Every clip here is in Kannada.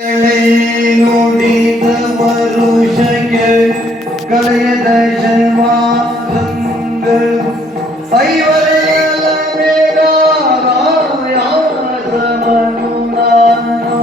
ನುಡಿದ ವರುಷಕ್ಕೆ ಕಳೆದ ಶರ್ಮಾಂಗ ಐವರೆಲ್ಲ ಮೇಘಾಯಾಸಮನು ನಾನುರೆಯಲೆಂದು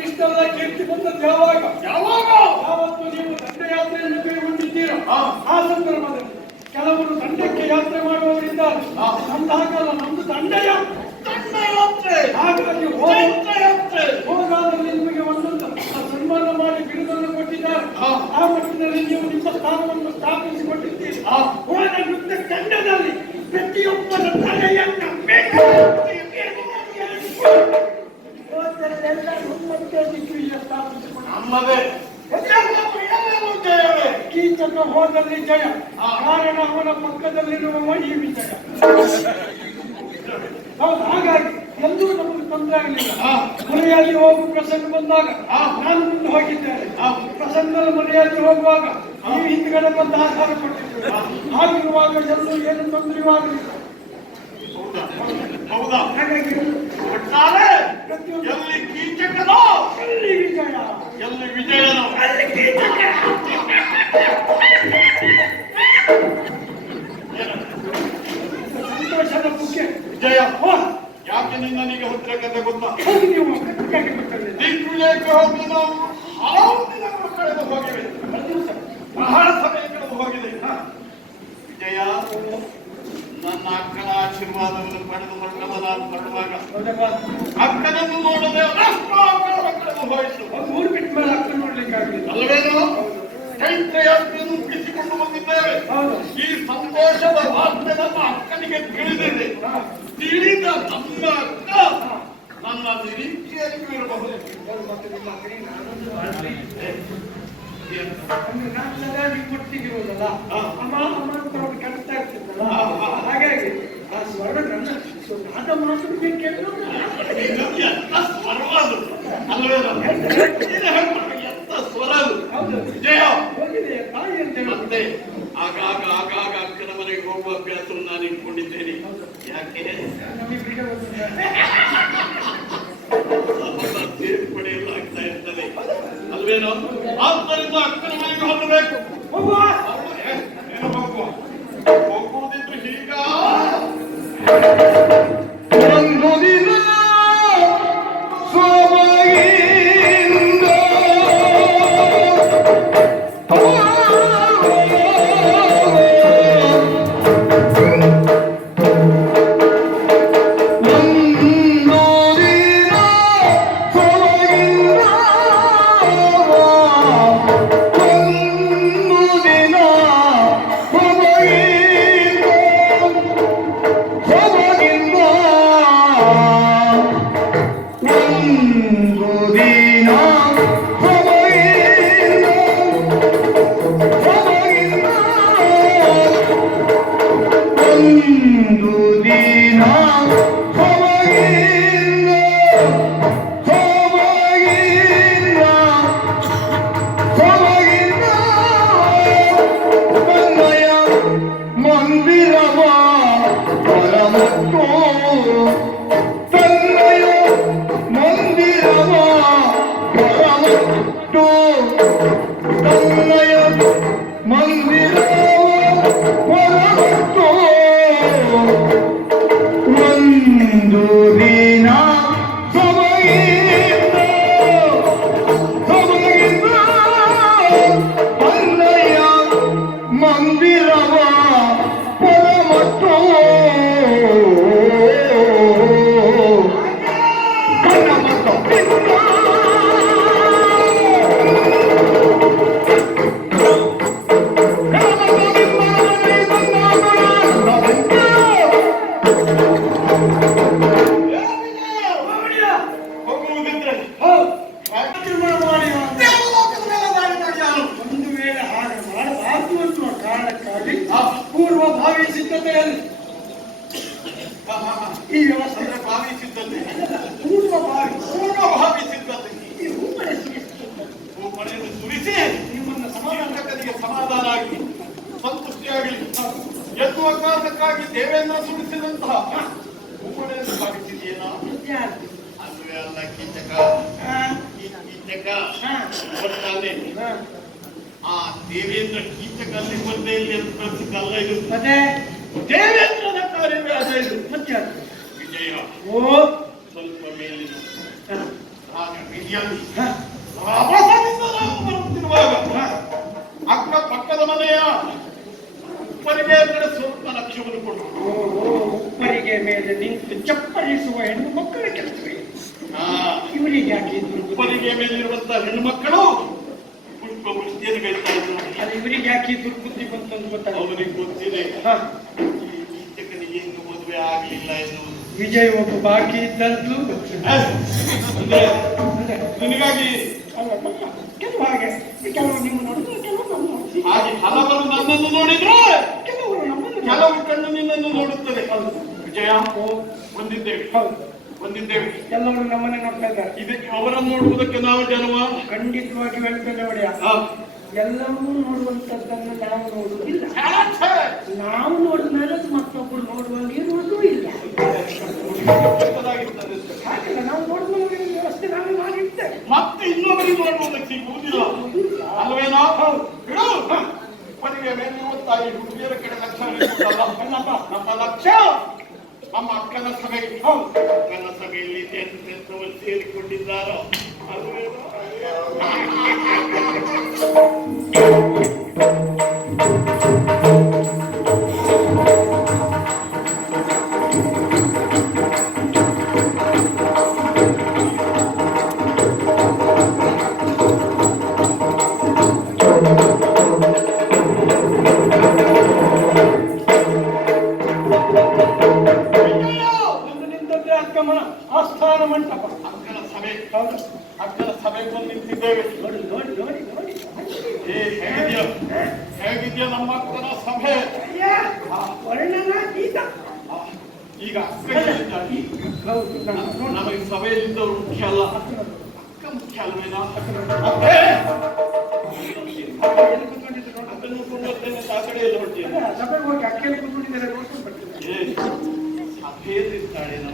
ಇಷ್ಟೆಲ್ಲ ಕೀರ್ತಿ ಬಂದದ್ದು ಯಾವಾಗ ಯಾವತ್ತು ನೀವು ದಂಡಯಾತ್ರೆಯನ್ನು ಕೈಗೊಂಡಿದ್ದೀರೋ ಆ ಸಂದರ್ಭದಲ್ಲಿ ಕೆಲವರು ದಂಡಕ್ಕೆ ಯಾತ್ರೆ ಮಾಡುವವರಿದ್ದಾರೆ. ನಮ್ದು ದಂಡಯಾತ್ರೆ ಹಾಗಾಗಿ ಹೋಗಾದಲ್ಲಿ ನಿಮಗೆ ಒಂದೊಂದು ಸನ್ಮಾನ ಮಾಡಿ ಬಿರುದನ್ನು ಕೊಟ್ಟಿದ್ದಾರೆ. ಆ ಮಟ್ಟಿನಲ್ಲಿ ನೀವು ನಿಮ್ಮ ಸ್ಥಾನವನ್ನು ಸ್ಥಾಪಿಸಿಕೊಂಡಿದ್ದೀರಿ. ಹೋದ ಯುದ್ಧ ತಂಡದಲ್ಲಿ ಪ್ರತಿಯೊಬ್ಬರ ತಲೆಯನ್ನ ಕೀಚಕ ಹೋದಲ್ಲಿ ಜಯ, ಕಾರಣ ಅವನ ಪಕ್ಕದಲ್ಲಿರುವ ಈ ವಿಜಯ. ಹೌದು, ಹಾಗಾಗಿ ಎಂದೂ ನಮಗೆ ತೊಂದರೆ ಆಗಲಿಲ್ಲ. ಮನೆಯಲ್ಲಿ ಹೋಗುವ ಪ್ರಸಂಗ ಬಂದಾಗ ನಾನು ಮುಂದೆ ಹೋಗಿದ್ದೇನೆ. ಪ್ರಸಂಗದಲ್ಲಿ ಮನೆಯಲ್ಲಿ ಹೋಗುವಾಗ ನೀವು ಹಿಂದ್ಗಡೆ ಬಂದು ಆಹಾರ ಕೊಟ್ಟಿದ್ದೇವೆ. ಹಾಗಿರುವಾಗ ಎಲ್ಲೂ ಏನು ತೊಂದರೆಯೂ ಆಗಲಿಲ್ಲ. ಹಾಗಾಗಿ ಎಲ್ಲಿ ಕೀಚಕನೋ ಎಲ್ಲಿ ವಿಜಯ, ಎಲ್ಲಿ ವಿಜಯನೋ ಅಲ್ಲಿ ಕೀಚಕ. ಸಂತೋಷದ ಮುಖ್ಯ ವಿಜಯ. ಯಾಕೆ ನಿನ್ನನಿಗೆ ಹುಟ್ಟಬೇಕಂತ ಗೊತ್ತಾ? ನೀವು ದಿಗ್ವಿಜಯಕ್ಕೆ ಹೋಗಿ ನಾವು ಹಲವು ದಿನಗಳು ಕಳೆದು ಹೋಗಿವೆ. ಬಹಳ ಸಮಯ ಕಳೆದು ಹೋಗಿದೆ. ವಿಜಯ, ನನ್ನ ಅಕ್ಕನ ಆಶೀರ್ವಾದವನ್ನು ಪಡೆದು ನಾನು ಬರುವಾಗ ಅಕ್ಕನನ್ನು ನೋಡದೆ ಕಳೆದು ಹೋಯಿತು. ಊರು ಬಿಟ್ಟ ಮೇಲೆ ಅಕ್ಕ ನೋಡ್ಲಿಕ್ಕಾಗಲಿಲ್ಲ ಅಲ್ಲವೇನೋ? ಚೈತ್ರಯಾತ್ರೆಯನ್ನು ಮುಗಿಸಿಕೊಂಡು ಬಂದಿದ್ದೇವೆ. ಈ ಸಂತೋಷದ ವಾರ್ತೆ ನನ್ನ ಅಕ್ಕನಿಗೆ ತಿಳಿದಿದೆ. ತಿಳಿದ ನನ್ನ ಅಕ್ಕ ನನ್ನ ನಿರೀಕ್ಷೆಯಲ್ಲಿ ಇರಬಹುದು. ಕೊಟ್ಟಿದ್ದೀವಲ್ಲ ಅಮ್ಮ ಅಮ್ಮ ಅಂತ ಅವ್ರು ಕಟ್ತಾ ಇರ್ತಿದ್ದಲ್ಲ, ಹಾಗಾಗಿ ಆ ಸ್ವರ ನನ್ನ ನಾದ ಮಾತು ಬೇಕೆಲ್ಲ ಎಂತ ಸ್ವರ ವಿಜಯ ಹೋಗಿದೆ ತಾಯಿ ಅಂತ ಮತ್ತೆ ಆಗಾಗ ಅಕ್ಕನ ಮನೆಗೆ ಹೋಗುವ ಅಭ್ಯಾಸವನ್ನು ನಾನು ಇಟ್ಕೊಂಡಿದ್ದೇನೆ. ಯಾಕೆ ಸೇರ್ಪಡೆಯಲ್ಲ ಆಗ್ತಾ ಇರ್ತದೆ ಅಲ್ವೇನೋ? ಆದ್ದರಿಂದ ಅಕ್ಕನ ಮನೆಗೆ ಹೊರಬೇಕು. ಹೋಗುವುದಿದ್ರು ಹೀಗ ಒಂದು ದಿನ ದಿನ ಭಾವಿ ಸಿದ್ಧತೆಯಲ್ಲಿ ಈ ವ್ಯವಸ್ಥೆ ಅಂದ್ರೆ ಭಾವಿ ಸಿದ್ಧತೆ, ಪೂರ್ವಭಾವಿ ಸಿದ್ಧತೆ. ಈ ಹೂಮಳೆ ಸುರಿಸಿ ಮಳೆಯನ್ನು ಸುರಿಸಿ ನಿಮ್ಮನ್ನ ಸಮಾಧಾನ ಸಮಾಧಾನಕರಿಗೆ ಸಮಾಧಾನ ಆಗಲಿ, ಸಂತುಷ್ಟಿಯಾಗಲಿ. ಎನ್ನುವ ಕಾರಣಕ್ಕಾಗಿ ದೇವೇಂದ್ರ ಸುರಿಸಿದಂತಹ ಹೂಮಳೆಯನ್ನು ಭಾವಿಸಿದೆಯೇನೋ? ವಿದ್ಯಾರ್ಥಿ ಅದುವೇ ಅಲ್ಲ ಕೀಚಕ. ಹಾ, ಈ ಕೀಚಕ ಹಾ, ಬರ್ತಾನೆ. ಹಾ. ಆ ದೇವೇಂದ್ರ ಕೀಚಕಲ್ಲಿ ಬಂದೇ ಇಲ್ಲಿ ಅಂತ ಕಳಿಸಿದ್ದಲ್ಲ ಇದು. ಮತ್ತೆ ದೇವೇಂದ್ರನ ಕಾರ್ಯವೇ ಅದೇ ಇದು. ವಿದ್ಯಾರ್ಥಿ ವಿಜಯ ಓ ಸ್ವಲ್ಪ ಮೇಲಿನ ಹಾ, ಆಗ ವಿಜಯಾನಿ ಹಾ, ರಭಸದಿಂದ ನಾವು ಬರುತ್ತಿರುವಾಗ ಹಾ. ಅಕ್ಕ ಪಕ್ಕದ ಮನೆಯ ಉಪ್ಪರಿಗೆ ಕಡೆ ಸ್ವಲ್ಪ ಲಕ್ಷ್ಯವನ್ನು ಕೊಡು. ಓ, ಓ, ಉಪ್ಪರಿಗೆ ಮೇಲೆ ನಿಂತು ಚಪ್ಪಲಿಸುವ ಹೆಣ್ಣು ಮಕ್ಕಳ ಕೆಲಸವೇ ಇವರಿಗೆ ಯಾಕೆ ಇದ್ರು ಉಪ್ಪರಿಗೆ ಮೇಲಿರುವಂತಹ ಹೆಣ್ಣು ಮಕ್ಕಳು ಪುಷ್ಪ ವೃತ್ತಿಯನ್ನು ಗೆಲ್ತಾ ಇದ್ರು. ಅದು ಇವರಿಗೆ ಯಾಕೆ ದುರ್ಬುದ್ಧಿ ಬಂತಂದು ಗೊತ್ತಾಗ ಅವನಿಗೆ ಗೊತ್ತಿದೆ ಹಾ, ಈ ಕೀಚಕನಿಗೆ ಇನ್ನು ಮದುವೆ ಆಗಲಿಲ್ಲ ಎನ್ನುವುದು. ವಿಜಯ್ ಒಬ್ಬ ಬಾಕಿ ಇದ್ದಂತಲೂ ಗೊತ್ತಿಲ್ಲ. ಅಂದ್ರೆ ಅಂದ್ರೆ ನಿನಗಾಗಿ ಅಲ್ಲ, ಕೆಲವು ಹಾಗೆ ಕೆಲವು ನಿಮ್ಮ ನೋಡಿದ್ರೆ ಕೆಲವು ನಮ್ಮ ನೋಡ್ತೀವಿ. ಹಾಗೆ ಹಲವರು ನನ್ನನ್ನು ನೋಡಿದ್ರು, ಕೆಲವರು ನಮ್ಮನ್ನು ಕೆಲವು ಕಣ್ಣು ನಿನ್ನನ್ನು ನೋಡುತ್ತದೆ. ಹೌದು. ವಿಜಯ ಬಂದಿದ್ದೇವೆ, ಹೌದು, ಬಂದಿದ್ದೇವೆ. ಎಲ್ಲವರು ನಮ್ಮನ್ನೇ ನೋಡ್ತಾ ಇದ್ದಾರೆ. ಇದಕ್ಕೆ ಅವರನ್ನು ನೋಡುವುದಕ್ಕೆ ನಾವು ಜನ್ಮ. ಖಂಡಿತವಾಗಿ ಹೇಳ್ತೇನೆ ಒಡೆಯ, ಎಲ್ಲವೂ ನೋಡುವಂತದ್ದನ್ನು ನಾವು ನೋಡುವುದಿಲ್ಲ. ನಾವು ನೋಡಿದ ಮೇಲೆ ಮತ್ತೊಬ್ಬರು ನೋಡುವಂಗೆ ಇರುವುದೂ ಇಲ್ಲ. ಹಾಗಿಲ್ಲ, ನಾವು ನೋಡುವ ವ್ಯವಸ್ಥೆ ನಾವೇ ಮಾಡಿರ್ತೇವೆ. ಮತ್ತೆ ಇನ್ನೊಬ್ಬರಿಗೆ ನೋಡುವುದಕ್ಕೆ ಸಿಗುವುದಿಲ್ಲ ಅಲ್ವೇನೋ? ಬಿಡು. ಮನೆಗೆ ಮೇಲಿರುವಂತಹ ಈ ಹುಡುಗಿಯರ ಕಡೆ ಲಕ್ಷ್ಯ ಹರಿಸುವುದಲ್ಲ. ನಮ್ಮ ಲಕ್ಷ್ಯ ನಮ್ಮ ಅಕ್ಕನ ಸಭೆ. ಅಕ್ಕನ ಸಭೆಯಲ್ಲಿ ಎಂತೆಂಥವರು ಸೇರಿಕೊಂಡಿದ್ದಾರೋ ಅಲ್ವೇನೋ? ಒಂದು ನಿಂತದ್ದೇ ಅಕ್ಕಮ್ಮನ ಆಸ್ಥಾನ ಮಂಟಪ. ಅಕ್ಕನ ಸಭೆ, ಹೌದು, ಅಕ್ಕನ ಸಭೆಗೆ ಬಂದು ನಿಂತಿದ್ದೇವೆ. ನೋಡಿ ನೋಡಿ ನೋಡಿ ನೋಡಿ. ಹೇಗಿದೆಯಾ ನಮ್ಮ ಅಕ್ಕನ ಸಭೆ? ಅಯ್ಯ, ವರ್ಣನ ಗೀತ. ಈಗ ಅಕ್ಕ ಎಲ್ಲಿದ್ದಾಳೆ? ಹೌದು, ನಾನು ನೋಡಿ. ನಮಗೆ ಸಭೆಯಲ್ಲಿದ್ದವರು ಮುಖ್ಯ ಅಲ್ಲ, ಅಕ್ಕ ಮುಖ್ಯ ಅಲ್ವೇನಾ? ಅತ್ತೆ! ಎಲ್ಲಿ ಕೂತ್ಕೊಂಡಿದ್ರು ನೋಡಿ. ಅದನ್ನು ಕೊಂಡೊತ್ತೇನೆ ಆ ಕಡೆಯಲ್ಲಿ ಹೊರಟೇನೆ. ಅಲ್ಲ, ಸಭೆಗೆ ಹೋಗಿ ಅಕ್ಕಿಯಲ್ಲಿ ಕೂತ್ಕೊಂಡಿದ್ದಾರೆ ನೋಡ್ಕೊಂಡು ಬರ್ತಿದ್ದಾರೆ. ಸಭೆಯಲ್ಲಿದ್ದಾಳೇನೋ?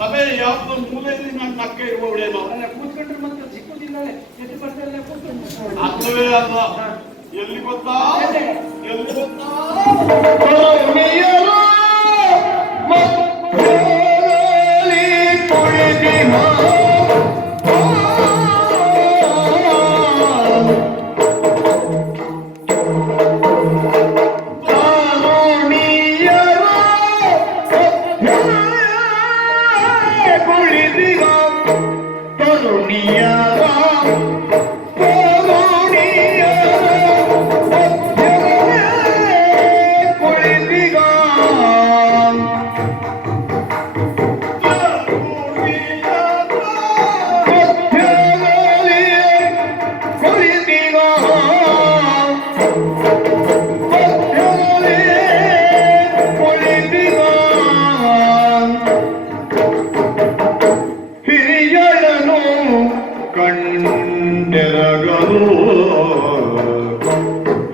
ಸಭೆ ಯಾವ್ದು ಮೂಲೆಯಲ್ಲಿ ನನ್ನ ಅಕ್ಕ ಇರುವವಳೇನೋ? ಅಲ್ಲ, ಕೂತ್ಕೊಂಡ್ರೆ ಮತ್ತೆ ಸಿಕ್ಕುದಿಲ್ಲವೇ, ಎದ್ದು ಬರ್ತಲ್ಲ ಕೂತ್ಕೊಂಡು. ಅಲ್ಲವೇ ಅಲ್ಲ. ಎಲ್ಲಿ ಗೊತ್ತಾ? ಎಲ್ಲಿ ಗೊತ್ತಾ?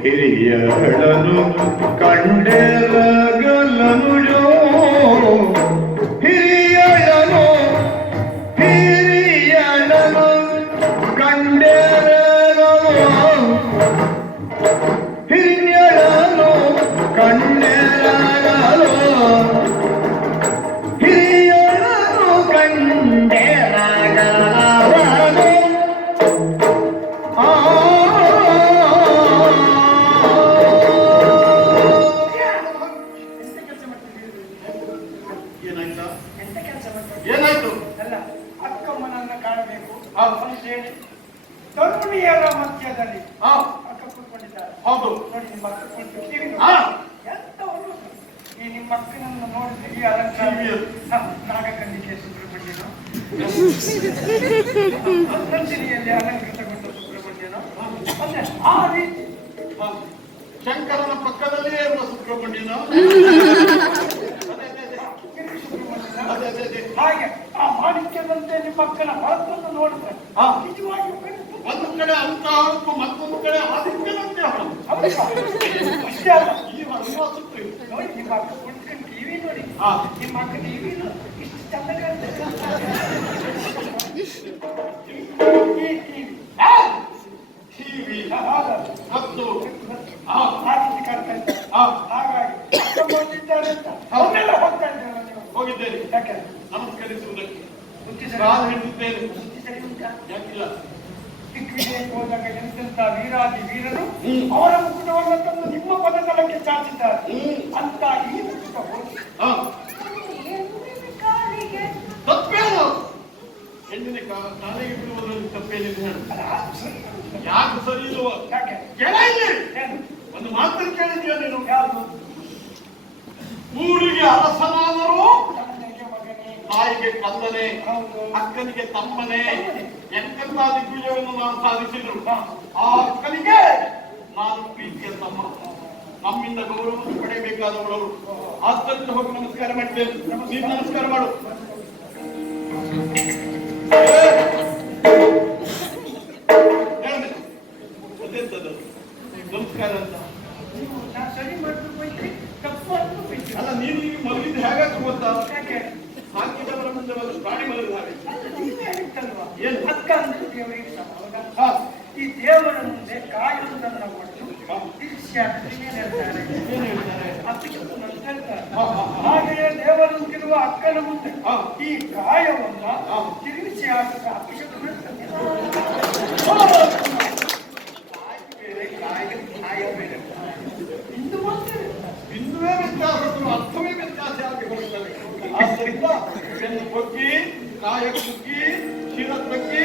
ಹಿರಿಯಳನು ಕಂಡೆರಗಲನು ಹಿರಿಯಳನು ಹಿರಿಯಳನು ಕಂಡೆರಗಲು ಹಿರಿಯಳನು ಕಂಡೆರಗಲು ಹಿರಿಯಳನು ಕಂಡೆರಗಲು ಏನಾಯ್ತಾ? ಎಂತ ಕೆಲಸ ಮಾಡ್ತಾರೆ? ಏನಾಯ್ತು? ಅಲ್ಲ, ಅಕ್ಕಮ್ಮನನ್ನ ಕಾಣಬೇಕು ಅಂತ ಹೇಳಿ ತರುಣಿಯರ ಮಧ್ಯದಲ್ಲಿ ಅಕ್ಕ ಕೂತ್ಕೊಂಡಿದ್ದಾರೆ. ಹೌದು. ನೋಡಿ, ನಿಮ್ಮ ಅಕ್ಕ ಕೂತ್ಕೊಂಡಿದ್ದೀರಿ. ಹಾ. ಎಂತವರು ಈ ನಿಮ್ಮ ಅಕ್ಕನನ್ನು ನೋಡಿದ್ರೆ ಈ ಅಲಂಕಾರ ನಾಗಕನ್ನಿಕೆ ಸುಬ್ರಹ್ಮಣ್ಯನೋ, ನಂದಿನಿಯಲ್ಲಿ ಅಲಂಕೃತಗೊಂಡ ಸುಬ್ರಹ್ಮಣ್ಯನೋ, ಅಂದ್ರೆ ಆ ರೀತಿ ಶಂಕರನ ಪಕ್ಕದಲ್ಲಿಯೇ ಇರುವ ಸುಬ್ರಹ್ಮಣ್ಯನ. ಅದೇ ಅದೇ ಅದೇ. ಹಾಗೆ ಆ ಮಾಣಿಕ್ಯದಂತೆ ನಿಮ್ಮ ಅಕ್ಕನ ಹೊರತನ್ನು ನೋಡಿದ್ರೆ ನಿಜವಾಗಿಯೂ ಕಣ್ಣು ಒಂದು ಕಡೆ ಅಂತ ಹೊರತು ಮತ್ತೊಂದು ಕಡೆ ಆದಿತ್ಯನಂತೆ ಹೊರತು. ಅಷ್ಟೇ ಅಲ್ಲ, ಈ ಹನುಮಾಸುತ್ರಿ ನೋಡಿ ನಿಮ್ಮ ಅಕ್ಕ ಕುಳಿತ್ಕೊಂಡು ಟಿವಿ ನೋಡಿ, ಹಾ. ನಿಮ್ಮ ಅಕ್ಕ ಟಿವಿ ಇಷ್ಟು ಚಂದ ಕಾಣ್ತದೆ. ಟಿವಿ ಹೌದಾ? ಮತ್ತು ಆ ರೀತಿ ಕಾಣ್ತಾ ಇದ್ದಾರೆ. ಹಾಗಾಗಿ ಅಕ್ಕ ಬಂದಿದ್ದಾರೆ ಅಂತ ಅವನ್ನೆಲ್ಲ ಹೋಗ್ತಾ ಇದ್ದಾರೆ ನೀವು. ಹೋಗಿದ್ದೇನೆ ಯಾಕೆ ನಮಸ್ಕರಿಸುವುದಕ್ಕೆ. ಬುದ್ಧಿ ಸರಿ ಕಾಲು ಹಿಡಿದಿದ್ದೇನೆ. ಬುದ್ಧಿ ಸರಿ ಉಂಟಾ? ಯಾಕಿಲ್ಲ? ದಿಗ್ವಿಜಯಕ್ಕೆ ಹೋದಾಗ ಎಂತೆಂತ ವೀರಾದಿ ವೀರರು ಅವರ ಮುಕುಟವನ್ನು ತಂದು ನಿಮ್ಮ ಪದತಲಕ್ಕೆ ಚಾಚಿದ್ದಾರೆ. ಅಂತ ಈ ಮುಕುಟ ಹೋಗಿ ಹಾ. ತಪ್ಪೇನು? ಹೆಣ್ಣಿನ ಕಾಲಿಗೆ ಬಿಡುವುದರಲ್ಲಿ ತಪ್ಪೇನಿದೆ ಹೇಳು. ಯಾಕೆ ಸರಿ ಇಲ್ವ? ಯಾಕೆ ಕೆಳ ಇಲ್ಲಿ ಏನು? ಒಂದು ಮಾತು ಕೇಳಿದ್ಯಾ ನೀನು? ಯಾವುದು? ಊರಿಗೆ ಅರಸನಾದರೂ ತಮ್ಮನಿಗೆ ಮಗನೇ. ತಾಯಿಗೆ ಕಂದನೆ, ಹೌದು. ಅಕ್ಕನಿಗೆ ತಮ್ಮನೆ. ಎಂತೆಂತ ದಿಗ್ವಿಜಯವನ್ನು ನಾನು ಸಾಧಿಸಿದ್ರು. ಆ ಅಕ್ಕನಿಗೆ ನಾನು ಪ್ರೀತಿಯ ತಮ್ಮ. ನಮ್ಮಿಂದ ಗೌರವವನ್ನು ಪಡೆಯಬೇಕಾದವಳು. ಆದ್ದರಿಂದ ಹೋಗಿ ನಮಸ್ಕಾರ ಮಾಡಿದ್ದೇನೆ. ನೀನು ನಮಸ್ಕಾರ ಮಾಡು. ಹೇಳಿದೆ ಅದೆಂತದ್ದು ನಮಸ್ಕಾರ ಅಂತ. ನೀವು ನಾನು ಸರಿ ಮಾಡ್ಬೇಕು ಹೋಯ್ತ್ರಿ, ತಪ್ಪು ಅಂತ ಹೋಯ್ತ್ರಿ. ಅಲ್ಲ ನೀನು ಈಗ ಮಲಗಿದ್ದು ಹೇಗಾಗ್ತು ಗೊತ್ತಾ? ಯಾಕೆ ಸಾಕಿದವರ ಮುಂದೆ ಒಂದು ಪ್ರಾಣಿ ಮಲಗಿದ ಹಾಗೆ. ನೀವೇ ಹೇಳಿದ್ದಲ್ವಾ? ಏನು? ಅಕ್ಕ ಅಂದ್ರೆ ದೇವರಿಗೆ ಸಮ, ಹೌದಾ? ಹಾ. ಈ ದೇವರ ಮುಂದೆ ಕಾಯುವುದನ್ನು ಕೊಟ್ಟು ತಿರ್ಸಿಯಾಗಿ ಹೇಳ್ತಾರೆ. ಏನು ಹೇಳ್ತಾರೆ? ಅಪ್ಪಿಸುತ್ತನ್ನು ಹೇಳ್ತಾರೆ. ಹಾ, ಹಾ, ಹಾ. ಹಾಗೆಯೇ ದೇವರಂತಿರುವ ಅಕ್ಕನ ಮುಂದೆ ಹಾ. ಈ ಕಾಯವನ್ನ ಹಾ. ತಿರುಗಿಸಿ ಹಾಕಿದ ಅಪ್ಪಿಸುತ್ತನ್ನು ಹೇಳ್ತಾರೆ. ಬೇರೆ ಕಾಯಿಗೆ ಕಾಯ ಬೇರೆ. ಇಂದು ಮಾತ್ರ ಬಿಂದುವೇ ವ್ಯತ್ಯಾಸಗಳು ಅರ್ಥವೇ ವ್ಯತ್ಯಾಸ ಆಗಿ ಹೋಗುತ್ತವೆ. ಆದ್ದರಿಂದ ಬೆನ್ನು ಕೊಕ್ಕಿ, ಕಾಯ ಕುಕ್ಕಿ, ಶಿರ ತಕ್ಕಿ